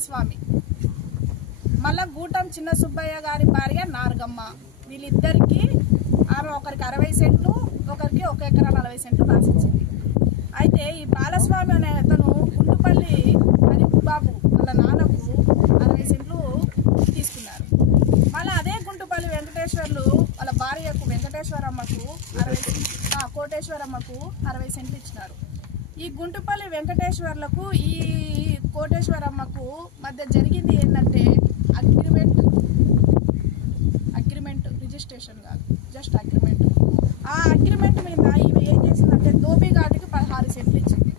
బాలస్వామి, మళ్ళా గూటం చిన్న సుబ్బయ్య గారి భార్య నార్గమ్మ, వీళ్ళిద్దరికి ఆమె ఒకరికి 60 సెంట్లు, ఒకరికి 1 ఎకరా 40 సెంట్లు రాసిచ్చింది. అయితే ఈ బాలస్వామి అనే అతను గుంటుపల్లి హరిబాబు వాళ్ళ నాన్నకు 60 సెంట్లు తీసుకున్నారు. మళ్ళీ అదే గుంటుపల్లి వెంకటేశ్వర్లు వాళ్ళ భార్యకు వెంకటేశ్వరమ్మకు కోటేశ్వరమ్మకు 60 సెంట్లు ఇచ్చినారు. ఈ గుంటుపల్లి వెంకటేశ్వర్లకు ఈ కోటేశ్వరమ్మకు మధ్య జరిగింది ఏంటంటే అగ్రిమెంట్ రిజిస్ట్రేషన్ కాదు, జస్ట్ అగ్రిమెంట్. ఆ అగ్రిమెంట్ మీద ఈమె ఏం చేసిందంటే ధోబీఘాట్కి 16 సెంట్లు ఇచ్చింది,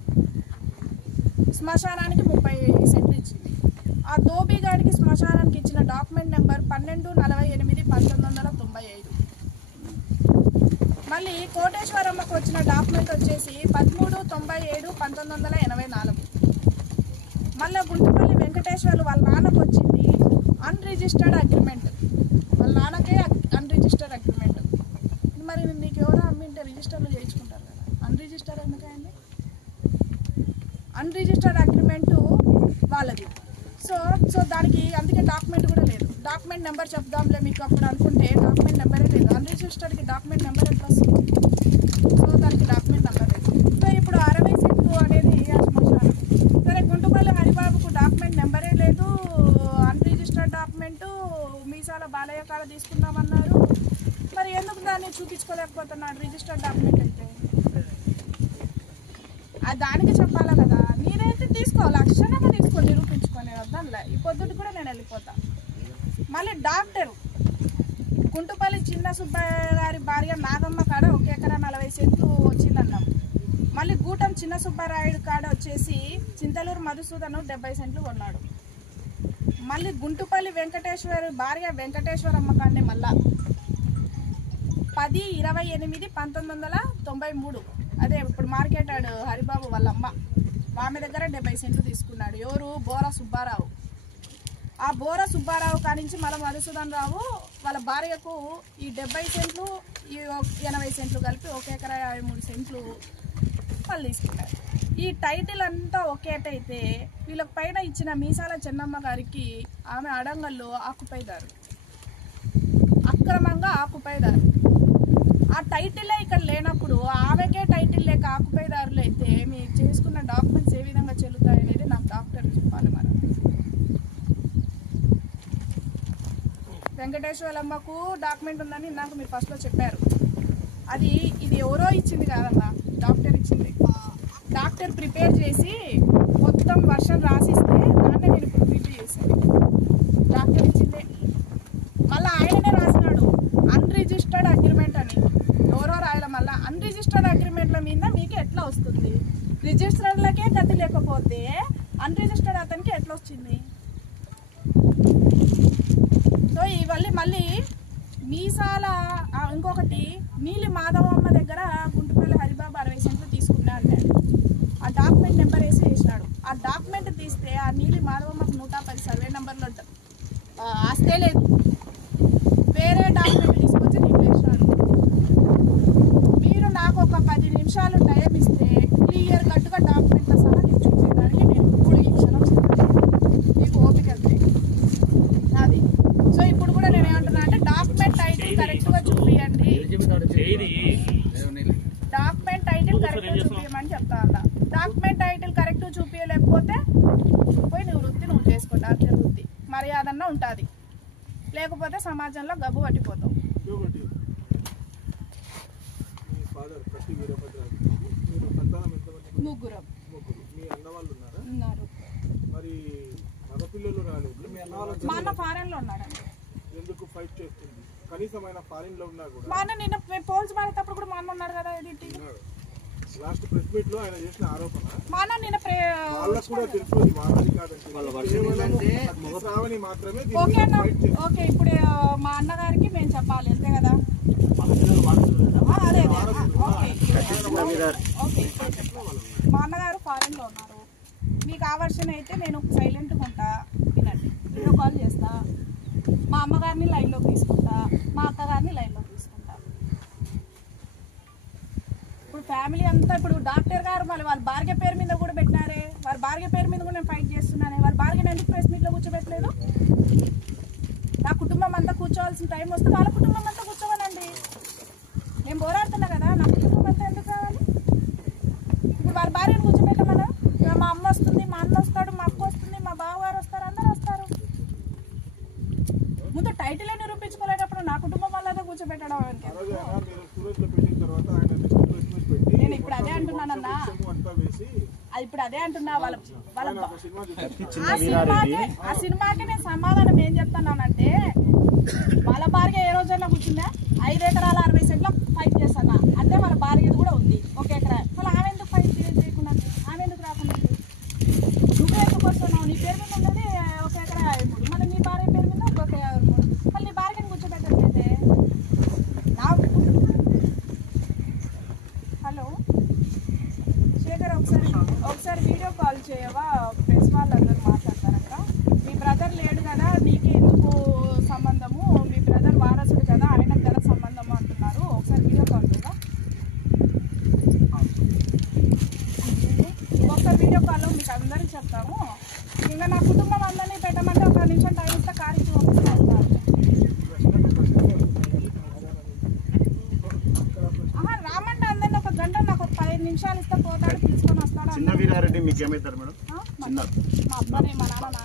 శ్మశానానికి 30 సెంట్లు ఇచ్చింది. ఆ ధోబీఘాట్కి శ్మశానానికి ఇచ్చిన డాక్యుమెంట్ నెంబర్ 12/48/1995. మళ్ళీ కోటేశ్వరమ్మకు వచ్చిన డాక్యుమెంట్ వచ్చేసి 13/97/1984. మళ్ళీ గుంటుపల్లి వెంకటేశ్వర్లు వాళ్ళ నాన్నకు వచ్చింది అన్రిజిస్టర్డ్ అగ్రిమెంట్, వాళ్ళ నాన్నకే అన్రిజిస్టర్డ్ అగ్రిమెంట్. మరి నీకు ఎవరో అమ్మింటే రిజిస్టర్లు చేయించుకుంటారు కదా, అన్రిజిస్టర్డ్ ఎందుకైంది? అన్రిజిస్టర్డ్ అగ్రిమెంటు వాళ్ళది. సో దానికి అందుకే డాక్యుమెంట్ కూడా లేదు. డాక్యుమెంట్ నెంబర్ చెప్దాంలే మీకు అప్పుడు అనుకుంటే డాక్యుమెంట్ నెంబరే లేదు. అన్రిజిస్టర్డ్కి డాక్యుమెంట్ నెంబర్ ఎట్లా వస్తుంది? సో దానికి డాక్యుమెంట్ నెంబర్ లేదు. సో ఇప్పుడు 60 సెంట్లు అనేది శ్మశానం. సరే, గుంటుపల్లి హరిబాబుకు డాక్యుమెంట్ నెంబరే లేదు, అన్రిజిస్టర్డ్ డాక్యుమెంటు మీసాల బాలయ్య కాడ తీసుకున్నామన్నారు. మరి ఎందుకు దాన్ని చూపించుకోలేకపోతున్నాడు రిజిస్టర్డ్ డాక్యుమెంట్ అయితే? దానికి చెప్పాలి కదా. నేనైతే తీసుకోవాలి, అక్షరంగా తీసుకొని నిరూపించుకొని వద్దాంలే. ఈ పొద్దుటి కూడా నేను వెళ్ళిపోతా. మళ్ళీ డాక్టరు గుంటుపల్లి చిన్న సుబ్బయ్య గారి భార్య నాగమ్మ కాడ 1 ఎకరా 40 సెంట్లు వచ్చిందన్నాం. మళ్ళీ గూటం చిన్న సుబ్బారాయుడు కాడ వచ్చేసి చింతలూరు మధుసూదను 70 సెంట్లు కొన్నాడు. మళ్ళీ గుంటుపల్లి వెంకటేశ్వర భార్య వెంకటేశ్వరమ్మ కాడనే మళ్ళా 10/28/1993, అదే ఇప్పుడు మార్కెట్ హరిబాబు వాళ్ళ అమ్మ, ఆమె దగ్గర 70 సెంట్లు తీసుకున్నాడు. ఎవరు? బోరా సుబ్బారావు. ఆ బోరా సుబ్బారావు కానించి మళ్ళీ మధుసూదన్ రావు వాళ్ళ భార్యకు ఈ 70 సెంట్లు ఈ 80 సెంట్లు కలిపి 1 ఎకరా 53 సెంట్లు వాళ్ళు తీసుకున్నారు. ఈ టైటిల్ అంతా ఒకేటైతే వీళ్ళకి పైన ఇచ్చిన మీసాల చెన్నమ్మ గారికి ఆమె అడంగల్లో ఆకుపైదారు, అక్రమంగా ఆకుపైదారు. ఆ టైటిలే ఇక్కడ లేనప్పుడు ఆమెకే టైటిల్ లేక ఆకుపైదారులు అయితే మీకు చేసుకున్న డాక్యుమెంట్స్ ఏ విధంగా చెల్లుతాయనేది నాకు డాక్టర్ చెప్పాలి. మరి వెంకటేశ్వరమ్మకు డాక్యుమెంట్ ఉందని నాకు మీరు ఫస్ట్లో చెప్పారు. ఇది ఎవరో ఇచ్చింది కాదమ్మా, డాక్టర్ ఇచ్చింది. డాక్టర్ ప్రిపేర్ చేసి మొత్తం వర్షం రాసిస్తే దాన్నే నేను ఇప్పుడు రివ్యూ చేశాను. డాక్టర్ ఇచ్చిందే. మళ్ళీ ఆయననే రాసినాడు అన్రిజిస్టర్డ్ అగ్రిమెంట్ అని. ఎవరో రాయడం మళ్ళీ అన్రిజిస్టర్డ్ అగ్రిమెంట్ల మీద మీకు ఎట్లా వస్తుంది? రిజిస్టర్లకే గతి లేకపోతే అన్రిజిస్టర్డ్ అతనికి ఎట్లా వచ్చింది? సో ఇవన్నీ మళ్ళీ మీసాల ఇంకొకటి నీలి మాధవమ్మ దగ్గర గుంటుపల్లి హరిబాబు 60 సెంట్లు తీసుకున్నాడు. ఆ డాక్యుమెంట్ నెంబర్ వేసి వేసినాడు. ఆ డాక్యుమెంట్ తీస్తే ఆ నీలి మాధవమ్మకు 110 సర్వే నెంబర్లు ఆస్తే లేదు. వేరే డాక్యుమెంట్ తీసుకొచ్చి నీకు వేసినాడు. మీరు నాకు ఒక 10 నిమిషాలు టైం ఇస్తే క్లియర్ కట్గా డాక్యుమెంట్ల సహా నేను చూపించడానికి నేను ఇప్పుడు ఈ క్షణం మీకు ఓపిక అంతే అది. సో ఇప్పుడు కూడా నేను ఏమంటున్నా అంటే డాక్యుమెంట్ టైటిల్ కరెక్ట్గా చూపించండి, డాక్యుమెంట్ టైటిల్ కరెక్ట్గా చూపించమని చెప్తా ఉన్నా. డాక్యుమెంట్ టైటిల్ కరెక్ట్గా చూపించలేకపోతే పోయి నీ వృత్తి నువ్వు చేసుకో, డాక్టర్ వృత్తి మర్యాదన్నా ఉంటుంది, లేకపోతే సమాజంలో గబ్బు పట్టిపోతావు. ముగ్గురు ఉన్నారు. మా అన్న ఫారెన్ లో ఉన్నాడండి. మా అన్న నిన్న పోల్స్ పడేటప్పుడు కూడా మా అన్న ఉన్నాడు కదా. మా అన్న నిన్న ఓకే అన్న, ఓకే ఇప్పుడు మా అన్నగారికి మేము చెప్పాలి అంతే కదా. అదే ఓకే మా అన్నగారు ఫారెన్ లో ఉన్నారు. మీకు ఆ వర్షన్ అయితే నేను సైలెంట్గా ఉంటా, వినండి. వీడియో కాల్ చేస్తా, మా అమ్మగారిని లైన్లోకి తీసుకుంటా, మా అక్కగారిని లైన్లోకి తీసుకుంటా. ఇప్పుడు ఫ్యామిలీ అంతా ఇప్పుడు డాక్టర్ గారు మళ్ళీ వాళ్ళ భార్య పేరు మీద కూడా పెట్టినారే, వాళ్ళ భార్య పేరు మీద కూడా నేను ఫైట్ చేస్తున్నానే. వాళ్ళ భార్యను ఎందుకు ప్రెస్ మీట్ కూర్చోవాల్సిన టైం వస్తే వాళ్ళ కుటుంబం అంతా కూర్చోవాలండి. నేను పోరాడుతున్నా కదా, నా కుటుంబం అంతా ఎందుకు కావాలి? ఇప్పుడు వాళ్ళ భార్యను కూర్చోబెట్టమన్నా, మా అమ్మ వస్తుంది, మా అన్న వస్తాడు, మా అక్క వస్తుంది, మా బావగారు వస్తారు, అందరూ వస్తారు. ముందు టైటిల్ నిరూపించుకోలేటప్పుడు నా కుటుంబం వాళ్ళతో కూర్చోబెట్టడం. నేను ఇప్పుడు అదే అంటున్నానన్నా, ఇప్పుడు అదే అంటున్నా. ఆ సినిమాకి నేను సమాధానం ఏం చెప్తున్నానంటే, వాళ్ళ భార్య ఏ రోజైనా కూర్చుందా 5 ఎకరాల 60 సెంట్ల ఫైట్ చేస్తానా అంటే వాళ్ళ భార్యది కూడా ఉంది 1 ఎకరా. మళ్ళీ ఆమె ఎందుకు ఫైట్ చేయకుండా, ఆమె ఎందుకు రాకుండా? నువ్వు ఎందుకు వస్తున్నావు? నీ పేరు మీద ఉన్నది 1 ఎకరా 53, మళ్ళీ నీ భార్య పేరు మీద 1 ఎకరా 53, మళ్ళీ నీ భార్యని కూర్చోబెట్టట్లేదే. హలో శేఖర్, ఒకసారి వీడియో కాల్ చేయవా? ప్రెస్ వాళ్ళందరూ మాట్లాడతారక్క. మీ బ్రదర్ లేడు కదా, నీకు ఎందుకు సంబంధము? మీ బ్రదర్ వారసుడు కదా, ఆయనకు కదా సంబంధము అంటున్నారు. ఒకసారి వీడియో కాల్ చేయవా? ఒకసారి వీడియో కాల్లో మీకు అందరికీ చెప్తాము. ఇంకా నా కుటుంబం అందరినీ పెట్టమంటే 1 నిమిషం టైం ఇస్తే కారు ఇచ్చి పంపిస్తారు. రామంటే అందరినీ 1 గంట, నాకు 15 నిమిషాలు ఇస్తే పోతాడు, తీసుకొని వస్తాడు. చిన్న వీరారెడ్డి మీకు ఏమవుతారు మేడం? మా అబ్బనే, మా నాన్న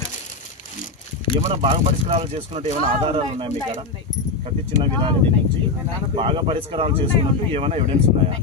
ఏమైనా బాగా పరిష్కారాలు చేసుకున్నట్టు ఏమైనా ఆధారాలు ఉన్నాయి మీ కాడ? ప్రతి చిన్న వీరారెడ్డి నుంచి బాగా పరిష్కారాలు చేసుకున్నట్టు ఏమైనా ఎవిడెన్స్ ఉన్నాయా?